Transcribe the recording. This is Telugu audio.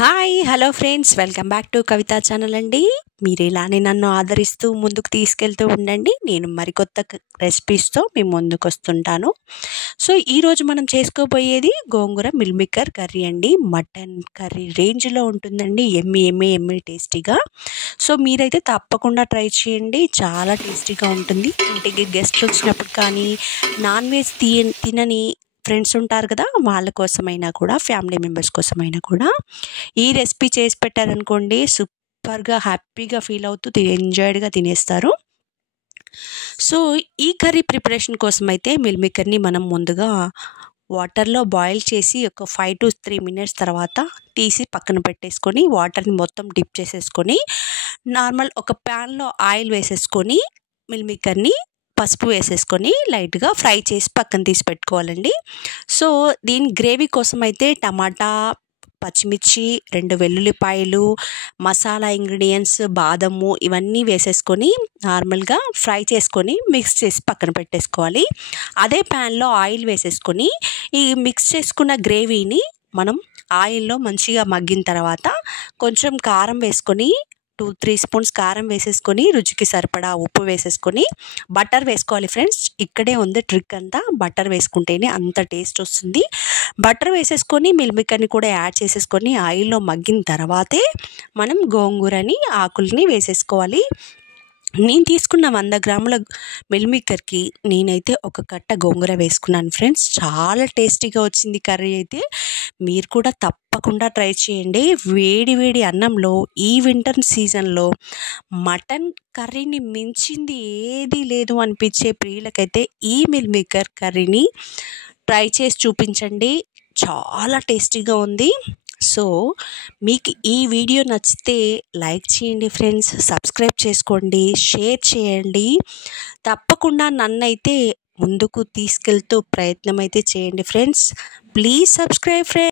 Hi hello friends, welcome back to Kavita channel అండి. మీరు ఇలానే నన్ను ఆదరిస్తూ ముందుకు తీసుకెళ్తూ ఉండండి. నేను మరికొత్త రెసిపీస్తో మీ ముందుకు వస్తుంటాను. సో ఈరోజు మనం చేసుకోబోయేది గోంగూర మిల్ మేకర్ కర్రీ అండి. మటన్ కర్రీ రేంజ్లో ఉంటుందండి. ఎమ్మి ఎమ్మి ఎమ్మి టేస్టీగా. సో మీరైతే తప్పకుండా ట్రై చేయండి, చాలా టేస్టీగా ఉంటుంది. ఇంటికి గెస్ట్లు వచ్చినప్పుడు కానీ, నాన్ వెజ్ తినని ఫ్రెండ్స్ ఉంటారు కదా, వాళ్ళ కోసమైనా కూడా, ఫ్యామిలీ మెంబర్స్ కోసమైనా కూడా ఈ రెసిపీ చేసి పెట్టారనుకోండి, సూపర్గా హ్యాపీగా ఫీల్ అవుతూ ఎంజాయ్డ్గా తినేస్తారు. సో ఈ కర్రీ ప్రిపరేషన్ కోసం అయితే మిల్ మేకర్ని మనం ముందుగా వాటర్లో బాయిల్ చేసి ఒక 5 to 3 minutes తర్వాత తీసి పక్కన పెట్టేసుకొని, వాటర్ని మొత్తం డిప్ చేసేసుకొని, నార్మల్ ఒక ప్యాన్లో ఆయిల్ వేసేసుకొని, మిల్ మేకర్ని పసుపు వేసేసుకొని లైట్గా ఫ్రై చేసి పక్కన తీసి పెట్టుకోవాలండి. సో దీని గ్రేవీ కోసం అయితే టమాటా, పచ్చిమిర్చి, 2 వెల్లుల్లిపాయలు, మసాలా ఇంగ్రీడియంట్స్, బాదము ఇవన్నీ వేసేసుకొని నార్మల్గా ఫ్రై చేసుకొని మిక్స్ చేసి పక్కన పెట్టేసుకోవాలి. అదే ప్యాన్లో ఆయిల్ వేసేసుకొని ఈ మిక్స్ చేసుకున్న గ్రేవీని మనం ఆయిల్లో మంచిగా మగ్గిన తర్వాత కొంచెం కారం వేసుకొని, 2-3 స్పూన్స్ కారం వేసేసుకొని, రుచికి సరిపడా ఉప్పు వేసేసుకొని, బటర్ వేసుకోవాలి ఫ్రెండ్స్. ఇక్కడే ఉంది ట్రిక్ అంతా. బటర్ వేసుకుంటేనే అంత టేస్ట్ వస్తుంది. బటర్ వేసేసుకొని మిల్ మేకర్ని కూడా యాడ్ చేసేసుకొని ఆయిల్లో మగ్గిన తర్వాతే మనం గోంగూరని ఆకుల్ని వేసేసుకోవాలి. నేను తీసుకున్న 100 గ్రాముల మిల్ మేకర్కి నేనైతే ఒక కట్ట గోంగూర వేసుకున్నాను ఫ్రెండ్స్. చాలా టేస్టీగా వచ్చింది కర్రీ అయితే. మీరు కూడా తప్పకుండా ట్రై చేయండి. వేడి వేడి అన్నంలో ఈ వింటర్ సీజన్లో మటన్ కర్రీని మించింది ఏదీ లేదు అనిపించే ప్రియులకైతే ఈ మిల్ మేకర్ కర్రీని ట్రై చేసి చూపించండి. చాలా టేస్టీగా ఉంది. సో మీకు ఈ వీడియో నచ్చితే లైక్ చేయండి ఫ్రెండ్స్, సబ్స్క్రైబ్ చేసుకోండి, షేర్ చేయండి. తప్పకుండా నన్నైతే ముందుకు తీసుకెళ్తూ ప్రయత్నం అయితే చేయండి ఫ్రెండ్స్. Please subscribe friends.